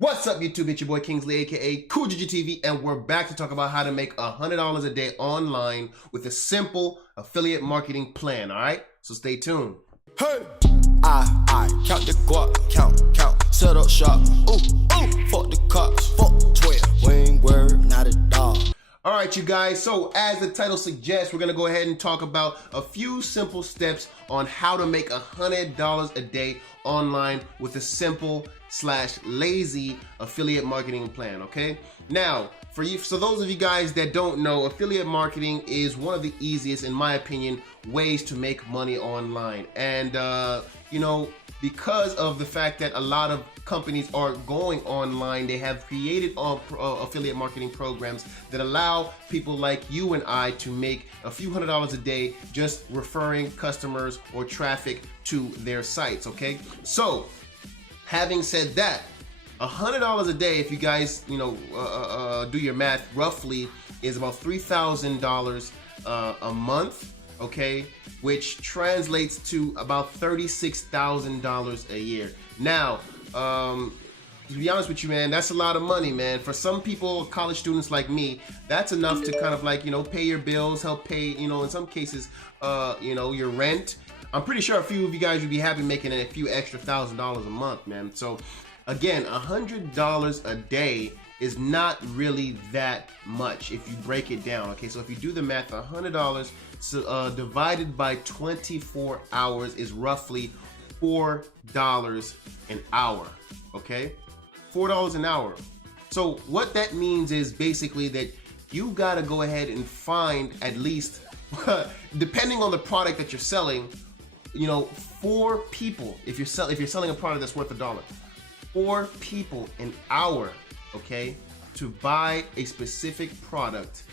What's up, YouTube? It's your boy Kingsley, aka Cool TV, and we're back to talk about how to make $100 a day online with a simple affiliate marketing plan. All right, so stay tuned. Hey, I count the guap, count, set up shop. Ooh, fuck the cops, fuck 12. We ain't word, not a dog. All right, you guys, so as the title suggests, we're gonna go ahead and talk about a few simple steps on how to make $100 a day online with a simple / lazy affiliate marketing plan. Okay, now for you, so those of you guys that don't know, affiliate marketing is one of the easiest, in my opinion, ways to make money online. And you know, because of the fact that a lot of companies are going online, they have created affiliate marketing programs that allow people like you and I to make a few $100s a day just referring customers or traffic to their sites. Okay, so having said that, $100 a day, if you guys do your math, roughly is about $3,000 a month. Okay, which translates to about $36,000 a year. Now, to be honest with you, man, that's a lot of money, man. For some people, college students like me, that's enough to kind of like, pay your bills, help pay, in some cases, your rent. I'm pretty sure a few of you guys would be happy making a few extra $1,000 a month, man. So again, $100 a day is not really that much if you break it down. Okay, so if you do the math, $100 divided by 24 hours is roughly $4 an hour. Okay, $4 an hour. So what that means is basically that you gotta go ahead and find at least, depending on the product that you're selling, 4 people. If you're selling a product that's worth $1, 4 people an hour, okay, to buy a specific product,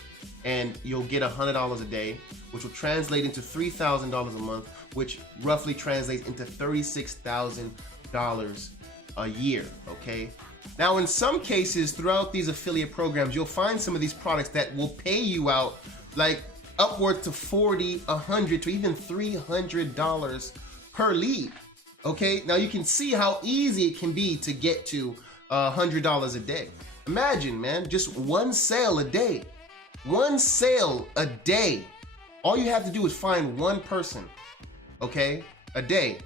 and you'll get $100 a day, which will translate into $3,000 a month, which roughly translates into $36,000 a year. Okay, now in some cases throughout these affiliate programs, you'll find some of these products that will pay you out like upward to $40, $100 to even $300 per lead. Okay, now you can see how easy it can be to get to $100 a day. Imagine, man, just one sale a day. One sale a day. All you have to do is find one person, okay, a day.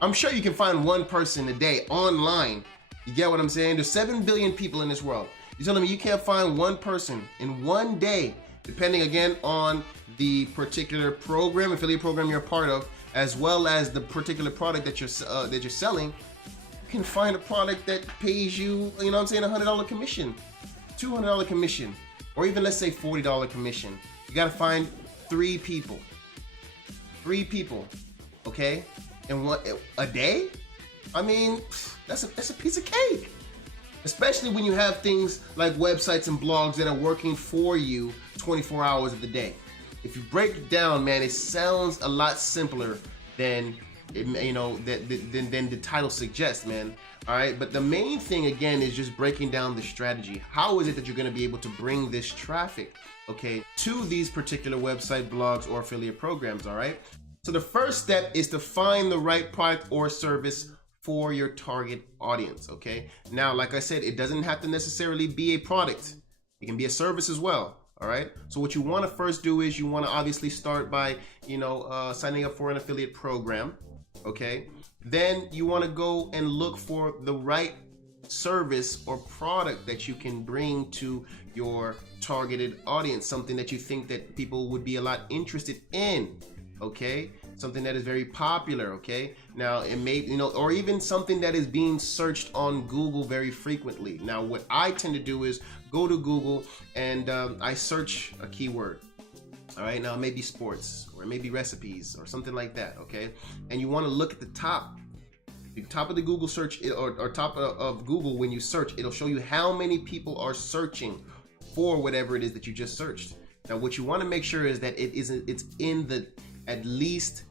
I'm sure you can find one person a day online. You get what I'm saying? There's 7 billion people in this world. You're telling me you can't find one person in one day, depending again on the particular program, affiliate program you're a part of, as well as the particular product that you're selling. You can find a product that pays you, $100 commission, $200 commission, or even let's say $40 commission. You got to find 3 people. 3 people, okay? And what, a day? I mean, that's a piece of cake. Especially when you have things like websites and blogs that are working for you 24 hours of the day. If you break it down, man, it sounds a lot simpler than than the title suggests, man. All right, but the main thing again is just breaking down the strategy. How is it that you're going to be able to bring this traffic, okay, to these particular website, blogs, or affiliate programs? All right. So the first step is to find the right product or service for your target audience. Okay. Now, like I said, it doesn't have to necessarily be a product. It can be a service as well. All right. So what you want to first do is you want to obviously start by, signing up for an affiliate program. Okay. Then you want to go and look for the right service or product that you can bring to your targeted audience, something that you think that people would be a lot interested in. Okay, something that is very popular. Okay, now it may, or even something that is being searched on Google very frequently. Now what I tend to do is go to Google and I search a keyword. All right, now it may be sports, or it may be recipes, or something like that. Okay, and you want to look at the top of the Google search, or top of Google. When you search, it'll show you how many people are searching for whatever it is that you just searched. Now what you want to make sure is that it's in the at least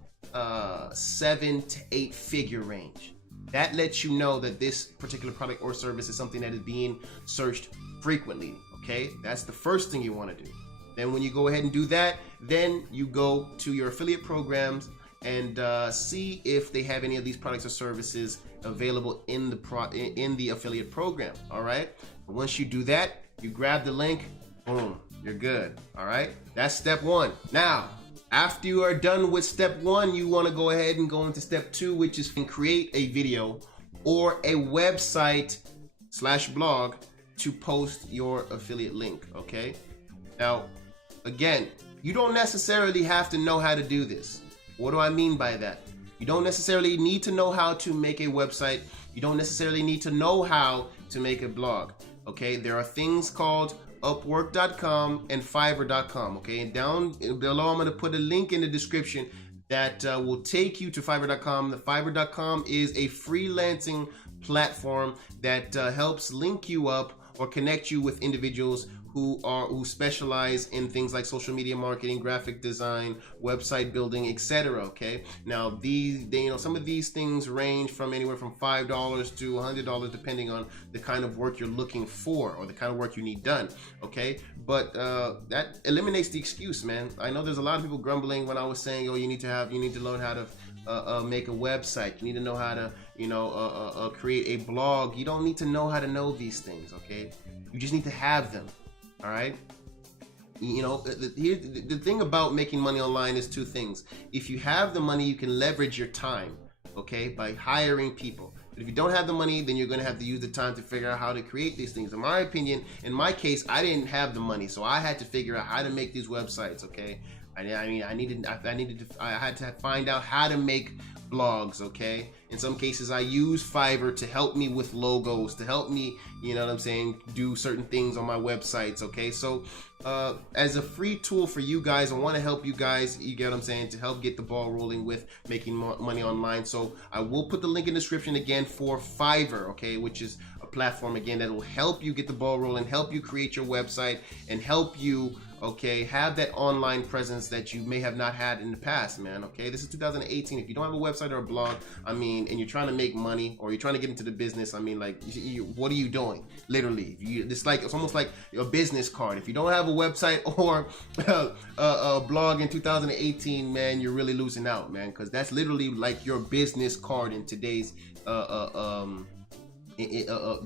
7 to 8 figure range. That lets you know that this particular product or service is something that is being searched frequently. Okay, that's the first thing you want to do. Then when you go ahead and do that, then you go to your affiliate programs and see if they have any of these products or services available in the affiliate program. All right. Once you do that, you grab the link, boom, you're good. All right. That's step one. Now, after you are done with step one, you want to go ahead and go into step two, which is create a video or a website/blog to post your affiliate link. Okay. Now, again, you don't necessarily have to know how to do this. What do I mean by that? You don't necessarily need to know how to make a website. You don't necessarily need to know how to make a blog. Okay, there are things called Upwork.com and Fiverr.com. Okay, and down below, I'm going to put a link in the description that will take you to Fiverr.com. The Fiverr.com is a freelancing platform that helps link you up or connect you with individuals who specialize in things like social media marketing, graphic design, website building, etc. Okay. Now some of these things range from anywhere from $5 to $100 depending on the kind of work you're looking for or the kind of work you need done. Okay. But that eliminates the excuse, man. I know there's a lot of people grumbling when I was saying, oh, you need to learn how to make a website. You need to know how to, create a blog. You don't need to know how to know these things. Okay. You just need to have them. All right. The thing about making money online is two things. If you have the money, you can leverage your time, okay, by hiring people. But if you don't have the money, then you're going to have to use the time to figure out how to create these things. In my opinion, in my case, I didn't have the money, so I had to figure out how to make these websites. Okay. I had to find out how to make blogs. Okay. In some cases, I use Fiverr to help me with logos, to help me, do certain things on my websites. Okay. So, as a free tool for you guys, I want to help you guys, you get what I'm saying, to help get the ball rolling with making money online. So I will put the link in the description again for Fiverr, okay, which is a platform again that will help you get the ball rolling, help you create your website, and help you, okay, have that online presence that you may have not had in the past, man. Okay, this is 2018. If you don't have a website or a blog, and you're trying to make money or you're trying to get into the business, what are you doing? Literally, it's almost like a business card. If you don't have a website or a blog in 2018, man, you're really losing out, man, because that's literally like your business card in today's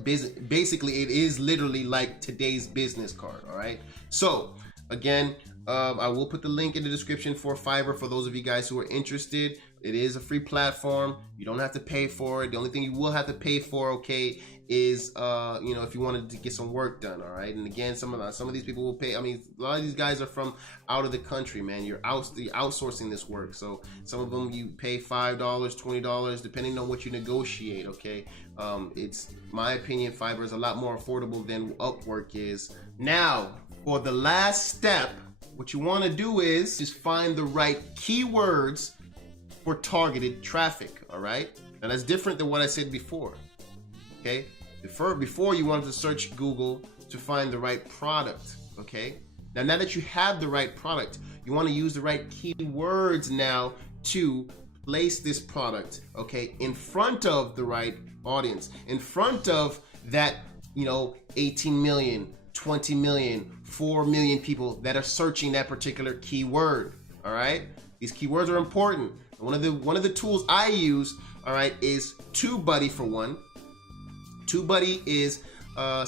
basically it is literally like today's business card. All right, so again, I will put the link in the description for Fiverr for those of you guys who are interested. It is a free platform. You don't have to pay for it. The only thing you will have to pay for, okay, is if you wanted to get some work done. All right, and again, some of these people will pay. A lot of these guys are from out of the country, man. You're outsourcing this work, so some of them you pay $5, $20, depending on what you negotiate. Okay, it's my opinion, Fiverr is a lot more affordable than Upwork is. Now, for the last step, what you want to do is just find the right keywords for targeted traffic. All right, now that's different than what I said before. Okay, before you wanted to search Google to find the right product. Okay, now that you have the right product, you want to use the right keywords now to place this product, okay, in front of the right audience, in front of that 18 million, 20 million, 4 million people that are searching that particular keyword. All right, these keywords are important. One of the tools I use, all right, is TubeBuddy for one. TubeBuddy is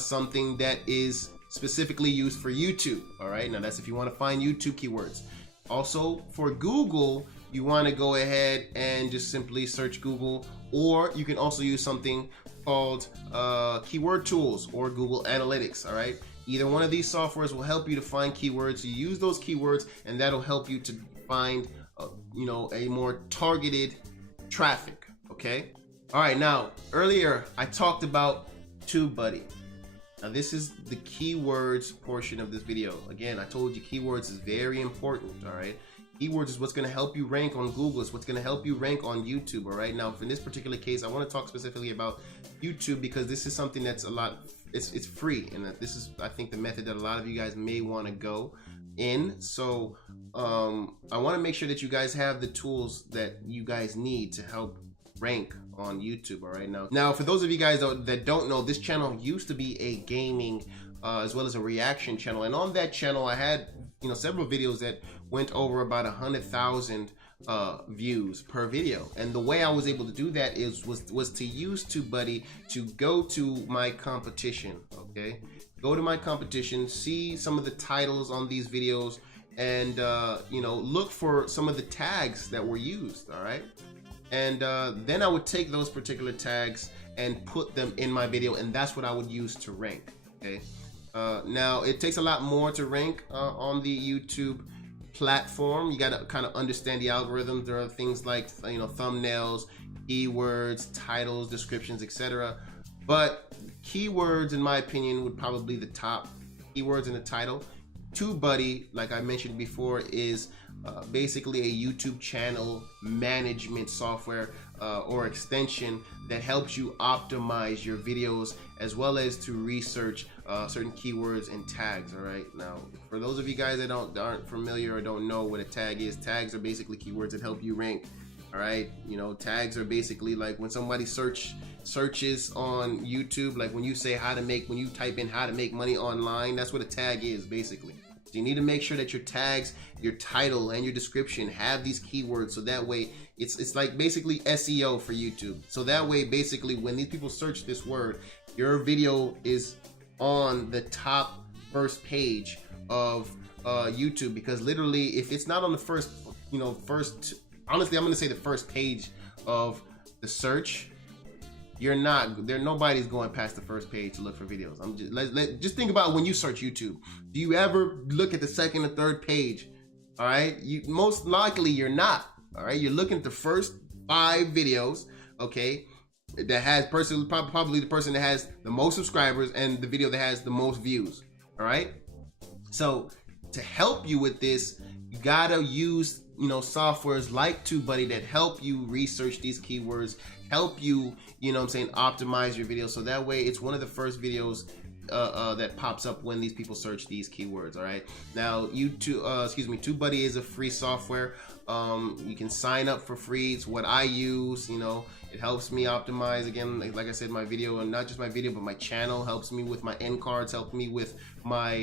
something that is specifically used for YouTube. All right, now that's if you want to find YouTube keywords. Also for Google, you want to go ahead and just simply search Google, or you can also use something called Keyword Tools or Google Analytics. All right, either one of these softwares will help you to find keywords. You use those keywords, and that'll help you to find a more targeted traffic. Okay. All right, now earlier I talked about TubeBuddy. Now this is the keywords portion of this video. Again, I told you keywords is very important. All right, keywords is what's going to help you rank on Google. It's what's going to help you rank on YouTube. All right, now in this particular case, I want to talk specifically about YouTube because this is something that's it's free, and this is, I think, the method that a lot of you guys may want to go in. So I want to make sure that you guys have the tools that you guys need to help rank on YouTube. All right, now for those of you guys that don't know, this channel used to be a gaming as well as a reaction channel, and on that channel I had several videos that went over about 100,000 views per video. And the way I was able to do that was to use TubeBuddy to go to my competition. Okay, go to my competition, see some of the titles on these videos, and you know, look for some of the tags that were used. All right, and then I would take those particular tags and put them in my video, and that's what I would use to rank. Okay, now it takes a lot more to rank on the YouTube platform. You got to kind of understand the algorithm. There are things like, you know, thumbnails, keywords, titles, descriptions, etc. But keywords, in my opinion, would probably be the top keywords in the title. TubeBuddy, like I mentioned before, is basically a YouTube channel management software or extension that helps you optimize your videos, as well as to research certain keywords and tags. All right, now for those of you guys that aren't familiar or don't know what a tag is, tags are basically keywords that help you rank. All right, you know, tags are basically like when somebody searches on YouTube, like when you say when you type in how to make money online, that's what a tag is basically. So you need to make sure that your tags, your title, and your description have these keywords, so that way it's like basically SEO for YouTube. So that way, basically, when these people search this word, your video is on the top first page of YouTube. Because literally, if it's not on the first, honestly, I'm gonna say the first page of the search, nobody's going past the first page to look for videos. Just think about when you search YouTube. Do you ever look at the second or third page? All right, most likely you're not. All right, you're looking at the first 5 videos, okay, that has probably the person that has the most subscribers and the video that has the most views. All right, so to help you with this, you gotta use, you know, softwares like TubeBuddy that help you research these keywords, help you, you know what I'm saying, optimize your video, so that way it's one of the first videos that pops up when these people search these keywords. All right, now TubeBuddy is a free software. You can sign up for free. It's what I use. You know, it helps me optimize, again, like I said, my video, and not just my video but my channel, helps me with my end cards, helps me with my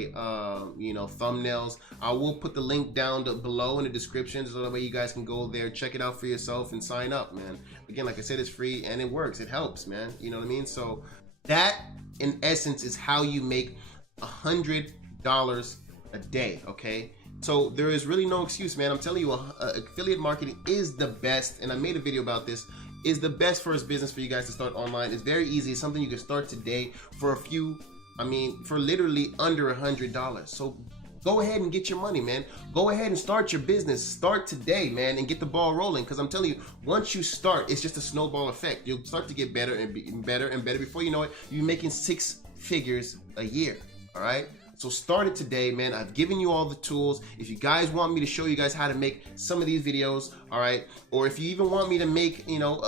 you know, thumbnails. I will put the link down below in the description, so that way you guys can go there, check it out for yourself, and sign up, man. Again, like I said, it's free and it works. It helps, man. You know what I mean? So that, in essence, is how you make $100 a day. Okay, so there is really no excuse, man. I'm telling you, affiliate marketing is the best, and I made a video about this. Is the best first business for you guys to start online. It's very easy. It's something you can start today for for literally under $100. So go ahead and get your money, man. Go ahead and start your business. Start today, man, and get the ball rolling. Because I'm telling you, once you start, it's just a snowball effect. You'll start to get better and better and better. Before you know it, you're making 6 figures a year. All right, so start it today, man. I've given you all the tools. If you guys want me to show you guys how to make some of these videos, all right, or if you even want me to make, you know,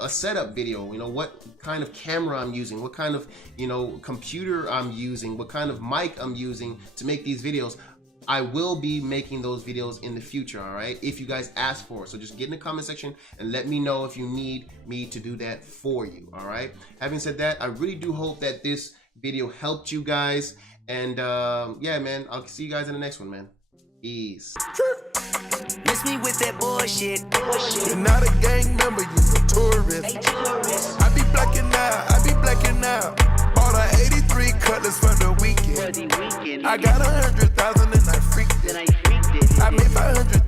a setup video, you know, what kind of camera I'm using, what kind of, you know, computer I'm using, what kind of mic I'm using to make these videos, I will be making those videos in the future. All right, if you guys ask for it. So just get in the comment section and let me know if you need me to do that for you. All right, having said that, I really do hope that this video helped you guys, and yeah, man, I'll see you guys in the next one, man. Peace. Miss me with that bullshit. You're not a gang member, you're a tourist. I be blacking out. Bought a 83 cutlass for the weekend. I got 100,000 and I freaked it. I made 500